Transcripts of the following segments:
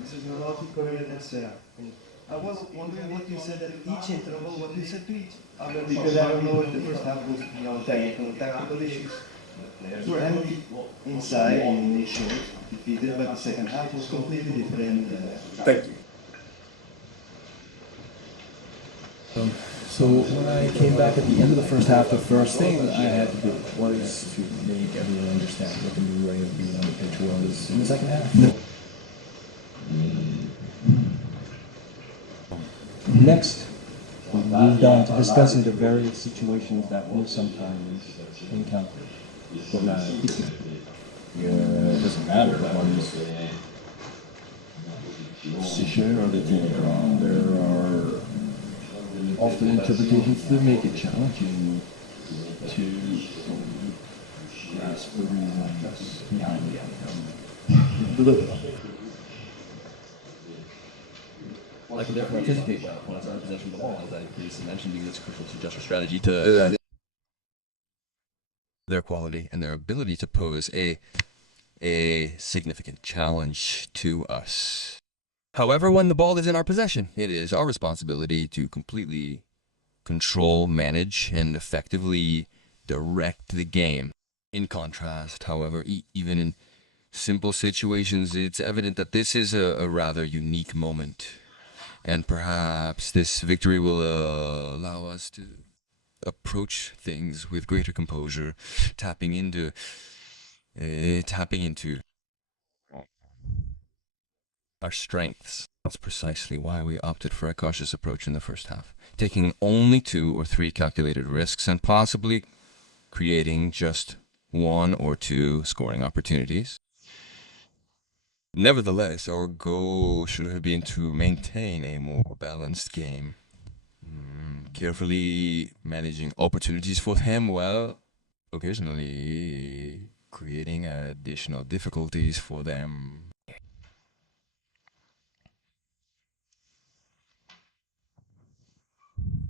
This is melodic correlate, etc. I was wondering what you said at each interval, what you said to each other, because I don't know if the first half was, technical issues. Players were empty inside in the short, defeated, but the second half was completely different. Thank you. So when I came back at the end of the first half, the first thing I had to do was to make everyone understand what the new way of being on the pitch was in the second half. Next, we moved on to discussing the various situations that we sometimes encounter. It doesn't matter what there are often interpretations that make it challenging to grasp the reasons behind the outcome. I can therefore anticipate my opponents are in possession of the ball, as I previously mentioned, because it's crucial to just strategy to their quality and their ability to pose a significant challenge to us. However, when the ball is in our possession, it is our responsibility to completely control, manage, and effectively direct the game. In contrast, however, even in simple situations, it's evident that this is a rather unique moment. And perhaps this victory will allow us to approach things with greater composure, tapping into our strengths. That's precisely why we opted for a cautious approach in the first half, taking only 2 or 3 calculated risks and possibly creating just 1 or 2 scoring opportunities. Nevertheless, our goal should have been to maintain a more balanced game, carefully managing opportunities for them while occasionally creating additional difficulties for them.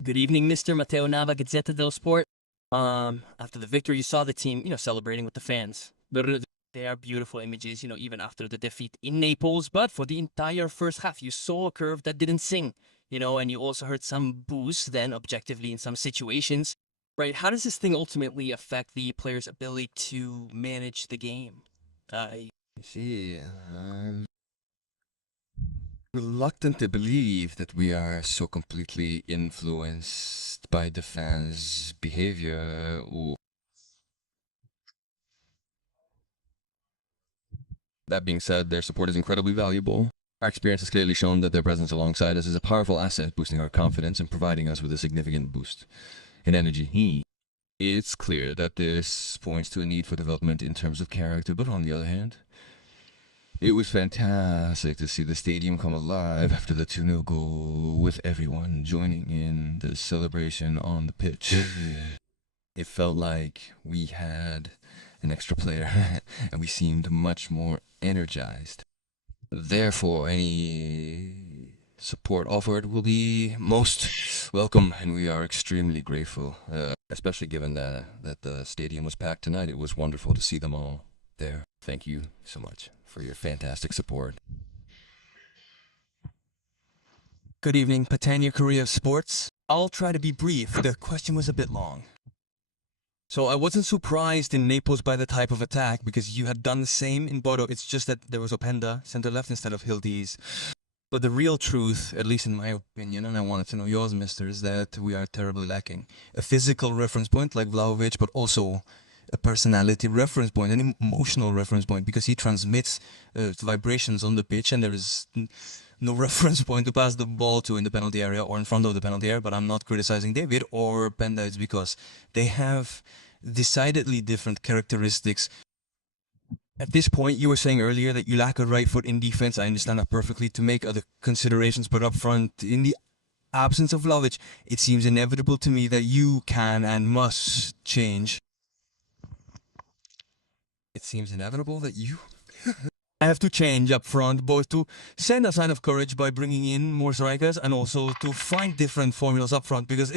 Good evening, Mr. Matteo Nava, Gazzetta dello Sport. After the victory, you saw the team, celebrating with the fans. They are beautiful images, even after the defeat in Naples. But for the entire first half, you saw a curve that didn't sing, and you also heard some boos then objectively in some situations. Right, how does this thing ultimately affect the player's ability to manage the game? I'm reluctant to believe that we are so completely influenced by the fans' behavior. That being said, their support is incredibly valuable. Our experience has clearly shown that their presence alongside us is a powerful asset, boosting our confidence and providing us with a significant boost in energy. It's clear that this points to a need for development in terms of character, but on the other hand, it was fantastic to see the stadium come alive after the 2-0 goal, with everyone joining in the celebration on the pitch. It felt like we had an extra player, and we seemed much more energized. Therefore, any support offered will be most welcome, and we are extremely grateful, especially given that the stadium was packed tonight. It was wonderful to see them all there. Thank you so much for your fantastic support. Good evening, Patania Korea Sports. I'll try to be brief. The question was a bit long. So I wasn't surprised in Naples by the type of attack, because you had done the same in Bodo. It's just that there was Openda, center-left instead of Hildiz. But the real truth, at least in my opinion, and I wanted to know yours, mister, is that we are terribly lacking a physical reference point like Vlahovic, but also a personality reference point, an emotional reference point, because he transmits vibrations on the pitch, and there is no reference point to pass the ball to in the penalty area or in front of the penalty area. But I'm not criticizing David or Penda. It's because they have decidedly different characteristics. At this point, you were saying earlier that you lack a right foot in defense. I understand that perfectly, to make other considerations, but up front, in the absence of Vlahovic, it seems inevitable to me that you can and must change. It seems inevitable that you I have to change up front, both to send a sign of courage by bringing in more strikers, and also to find different formulas up front, because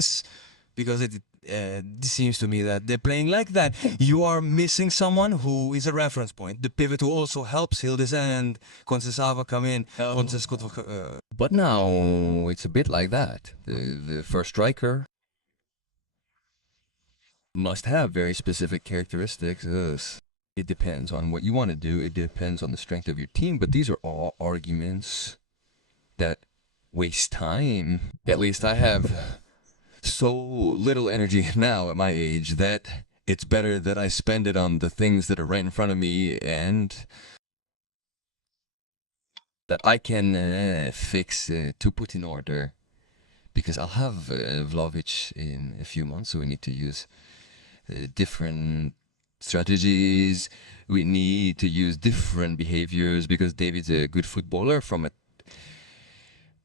This seems to me that they're playing like that. You are missing someone who is a reference point. The pivot who also helps Hildes and Concesava come in. But now it's a bit like that. The first striker must have very specific characteristics. It depends on what you want to do. It depends on the strength of your team. But these are all arguments that waste time. At least I have so little energy now at my age that it's better that I spend it on the things that are right in front of me and that I can fix to put in order. Because I'll have Vlahovic in a few months, so we need to use different strategies. We need to use different behaviors because David's a good footballer from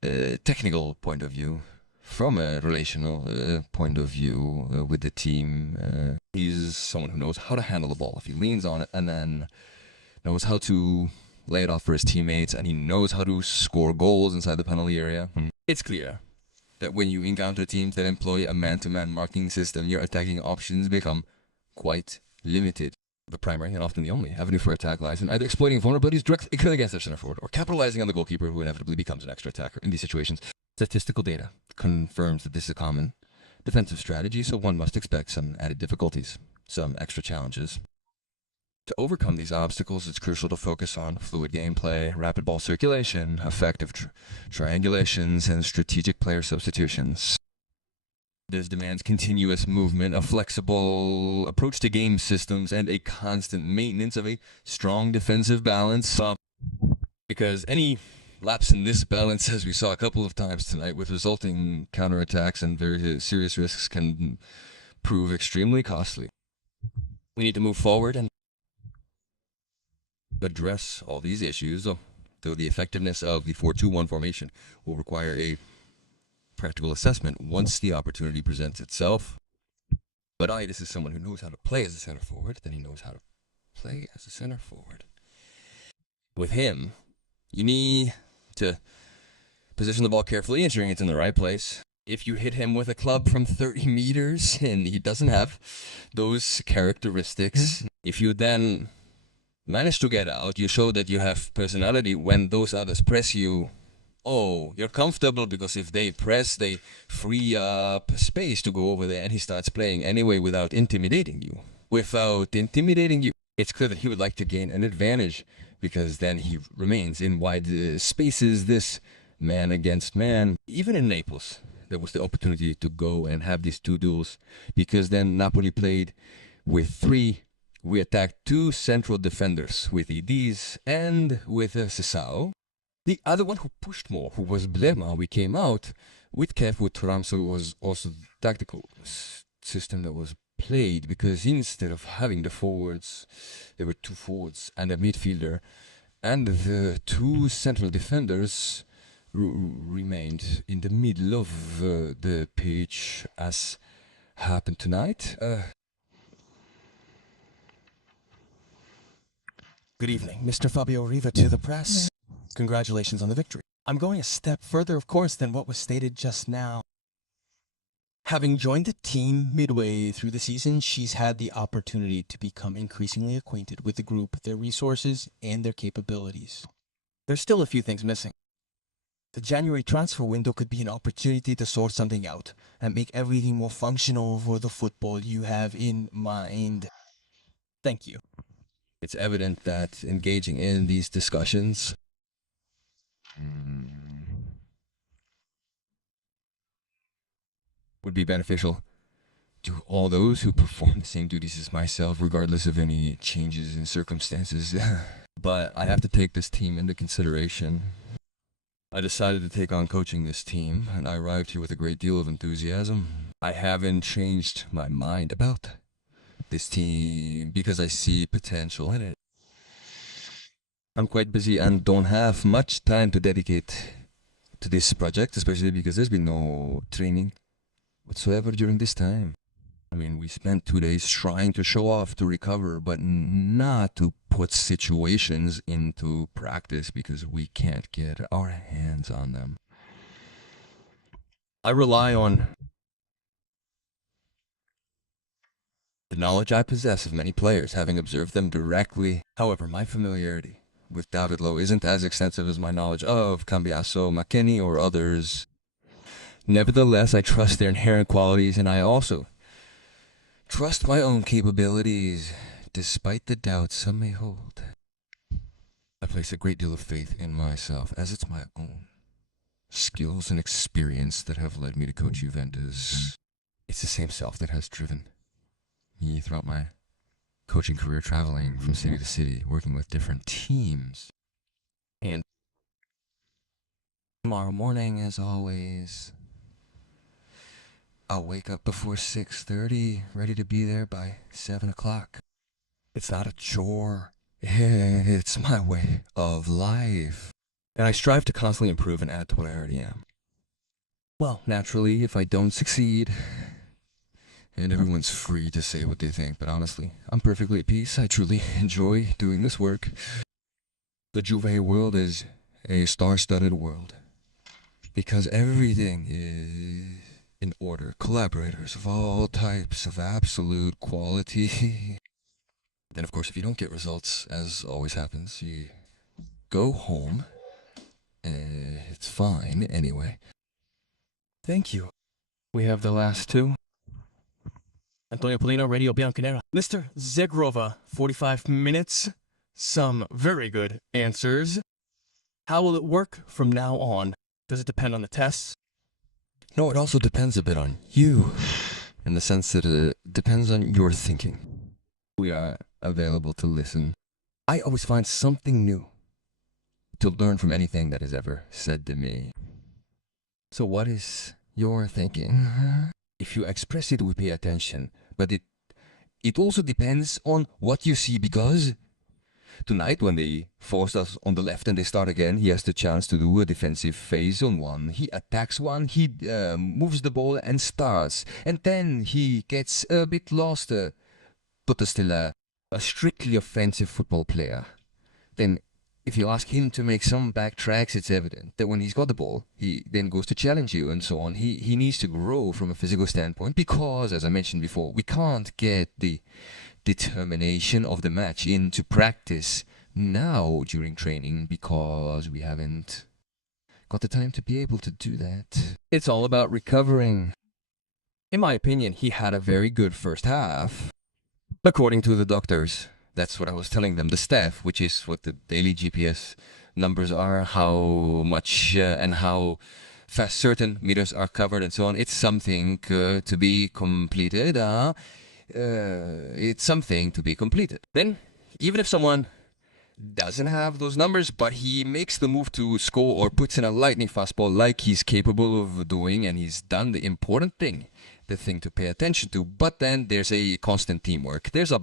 a technical point of view, from a relational point of view with the team. He's someone who knows how to handle the ball if he leans on it, and then knows how to lay it off for his teammates, and he knows how to score goals inside the penalty area. It's clear that when you encounter teams that employ a man-to-man marking system, your attacking options become quite limited. The primary, and often the only, avenue for attack lies in either exploiting vulnerabilities directly against their center forward or capitalizing on the goalkeeper who inevitably becomes an extra attacker. In these situations, statistical data confirms that this is a common defensive strategy, so one must expect some added difficulties, some extra challenges. To overcome these obstacles, it's crucial to focus on fluid gameplay, rapid ball circulation, effective triangulations, and strategic player substitutions. This demands continuous movement, a flexible approach to game systems, and a constant maintenance of a strong defensive balance. Because any lapse in this balance, as we saw a couple of times tonight, with resulting counterattacks and very serious risks, can prove extremely costly. We need to move forward and address all these issues, though the effectiveness of the 4-2-1 formation will require a practical assessment once the opportunity presents itself. But this is someone who knows how to play as a center forward, then he knows how to play as a center forward. With him, you need to position the ball carefully, ensuring it's in the right place. If you hit him with a club from 30 meters and he doesn't have those characteristics, if you then manage to get out, you show that you have personality when those others press you. Oh, you're comfortable because if they press, they free up space to go over there, and he starts playing anyway without intimidating you. Without intimidating you, it's clear that he would like to gain an advantage because then he remains in wide spaces, this man against man. Even in Naples, there was the opportunity to go and have these two duels because then Napoli played with three. We attacked two central defenders with Idis and with Sesao. The other one who pushed more, who was Blema, we came out with Kef, with Turam, so it was also the tactical system that was played because instead of having the forwards, there were two forwards and a midfielder, and the two central defenders remained in the middle of the pitch as happened tonight. Good evening, Mr. Fabio Riva to the press. Congratulations on the victory. I'm going a step further, of course, than what was stated just now. Having joined the team midway through the season, she's had the opportunity to become increasingly acquainted with the group, their resources, and their capabilities. There's still a few things missing. The January transfer window could be an opportunity to sort something out and make everything more functional for the football you have in mind. Thank you. It's evident that engaging in these discussions would be beneficial to all those who perform the same duties as myself, regardless of any changes in circumstances. But I have to take this team into consideration. I decided to take on coaching this team, and I arrived here with a great deal of enthusiasm. I haven't changed my mind about this team because I see potential in it. I'm quite busy and don't have much time to dedicate to this project, especially because there's been no training whatsoever during this time. I mean, we spent 2 days trying to show off, to recover, but not to put situations into practice because we can't get our hands on them. I rely on the knowledge I possess of many players, having observed them directly. However, my familiarity with David Lowe isn't as extensive as my knowledge of Cambiaso, McKinney, or others. Nevertheless, I trust their inherent qualities, and I also trust my own capabilities, despite the doubts some may hold. I place a great deal of faith in myself, as it's my own skills and experience that have led me to coach Juventus. It's the same self that has driven me throughout my coaching career, traveling from city to city, working with different teams. And tomorrow morning, as always, I'll wake up before 6:30, ready to be there by 7 o'clock. It's not a chore. It's my way of life. And I strive to constantly improve and add to what I already am. Well, naturally, if I don't succeed, and everyone's free to say what they think, but honestly, I'm perfectly at peace. I truly enjoy doing this work. The Juve world is a star-studded world, because everything is in order. Collaborators of all types, of absolute quality. Then, of course, if you don't get results, as always happens, you go home. It's fine anyway. Thank you. We have the last two. Antonio Polino, Radio Bianconera. Mr. Zegrova, 45 minutes. Some very good answers. How will it work from now on? Does it depend on the tests? No, it also depends a bit on you, in the sense that it depends on your thinking. We are available to listen. I always find something new to learn from anything that is ever said to me. So what is your thinking? If you express it, we pay attention. But it also depends on what you see, because tonight, when they forced us on the left and they start again, he has the chance to do a defensive phase on one. He attacks one, he moves the ball and starts. And then he gets a bit lost, but still a strictly offensive football player. Then if you ask him to make some backtracks, it's evident that when he's got the ball, he then goes to challenge you and so on. He needs to grow from a physical standpoint, because, as I mentioned before, we can't get the determination of the match into practice now during training, because we haven't got the time to be able to do that. It's all about recovering. In my opinion, he had a very good first half. According to the doctors, that's what I was telling them, the staff, which is what the daily GPS numbers are, how much and how fast certain meters are covered and so on. It's something to be completed. It's something to be completed. Then, even if someone doesn't have those numbers, but he makes the move to score or puts in a lightning fastball like he's capable of doing, and he's done the important thing, the thing to pay attention to. But then there's a constant teamwork. There's a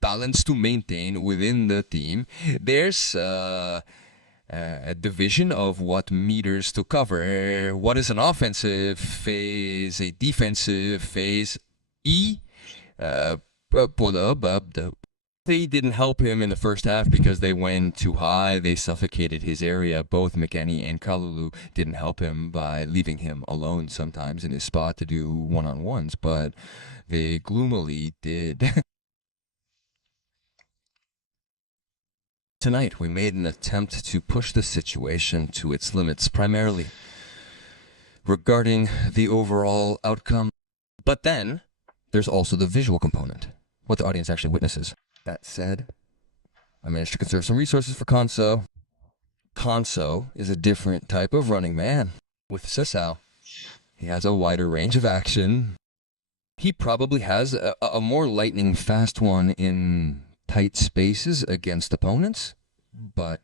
balance to maintain within the team. There's a division of what meters to cover. What is an offensive phase, a defensive phase? They didn't help him in the first half because they went too high. They suffocated his area. Both McKennie and Kalulu didn't help him by leaving him alone sometimes in his spot to do one-on-ones, but they gloomily did. Tonight, we made an attempt to push the situation to its limits, primarily regarding the overall outcome. But then, there's also the visual component, what the audience actually witnesses. That said, I managed to conserve some resources for Konso. Konso is a different type of running man. With Sasao, he has a wider range of action. He probably has a more lightning fast one in tight spaces against opponents, but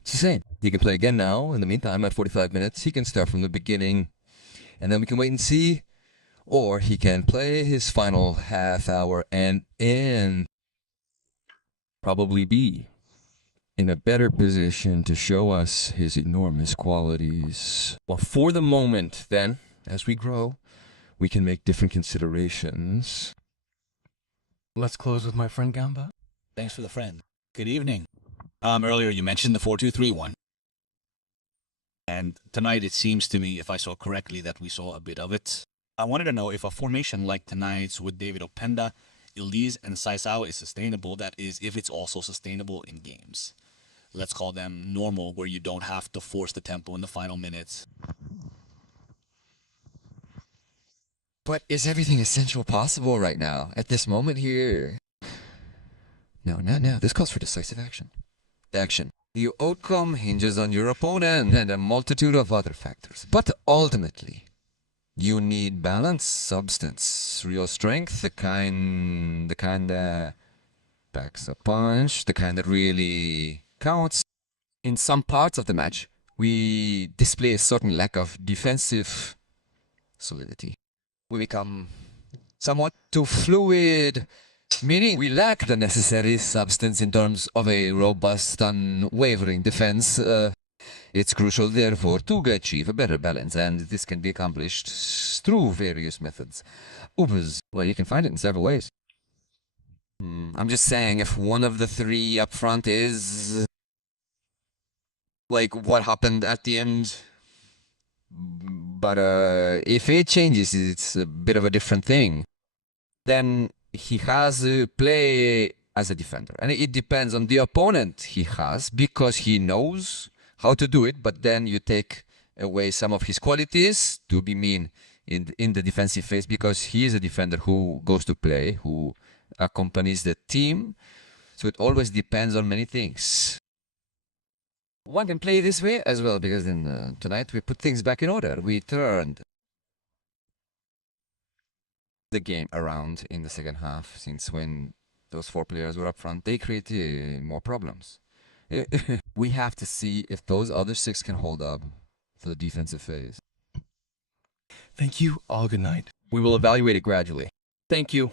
it's the same. He can play again now. In the meantime, at 45 minutes, he can start from the beginning, and then we can wait and see. Or he can play his final half hour and probably be in a better position to show us his enormous qualities. Well, for the moment, then, as we grow, we can make different considerations. Let's close with my friend Gamba. Thanks for the friend. Good evening. Earlier you mentioned the 4-2-3-1. And tonight it seems to me, if I saw correctly, that we saw a bit of it. I wanted to know if a formation like tonight's with David Openda Elise and Saisao is sustainable, that is, if it's also sustainable in games. Let's call them normal, where you don't have to force the tempo in the final minutes. But is everything essential possible right now, at this moment here? No. This calls for decisive action. Action. The outcome hinges on your opponent and a multitude of other factors. But ultimately, you need balance, substance, real strength, the kind that packs a punch, the kind that really counts. In some parts of the match, we display a certain lack of defensive solidity. We become somewhat too fluid, meaning we lack the necessary substance in terms of a robust, unwavering defense. It's crucial, therefore, to achieve a better balance, and this can be accomplished through various methods. Well, you can find it in several ways. I'm just saying, if one of the three up front is like what happened at the end, but if it changes, it's a bit of a different thing. Then he has to play as a defender, and it depends on the opponent he has, because he knows how to do it, but then you take away some of his qualities to be mean in the defensive phase, because he is a defender who goes to play, who accompanies the team. So it always depends on many things. One can play this way as well, because then tonight we put things back in order. We turned the game around in the second half, since when those four players were up front, they created more problems. We have to see if those other six can hold up for the defensive phase. Thank you. All good night. We will evaluate it gradually. Thank you.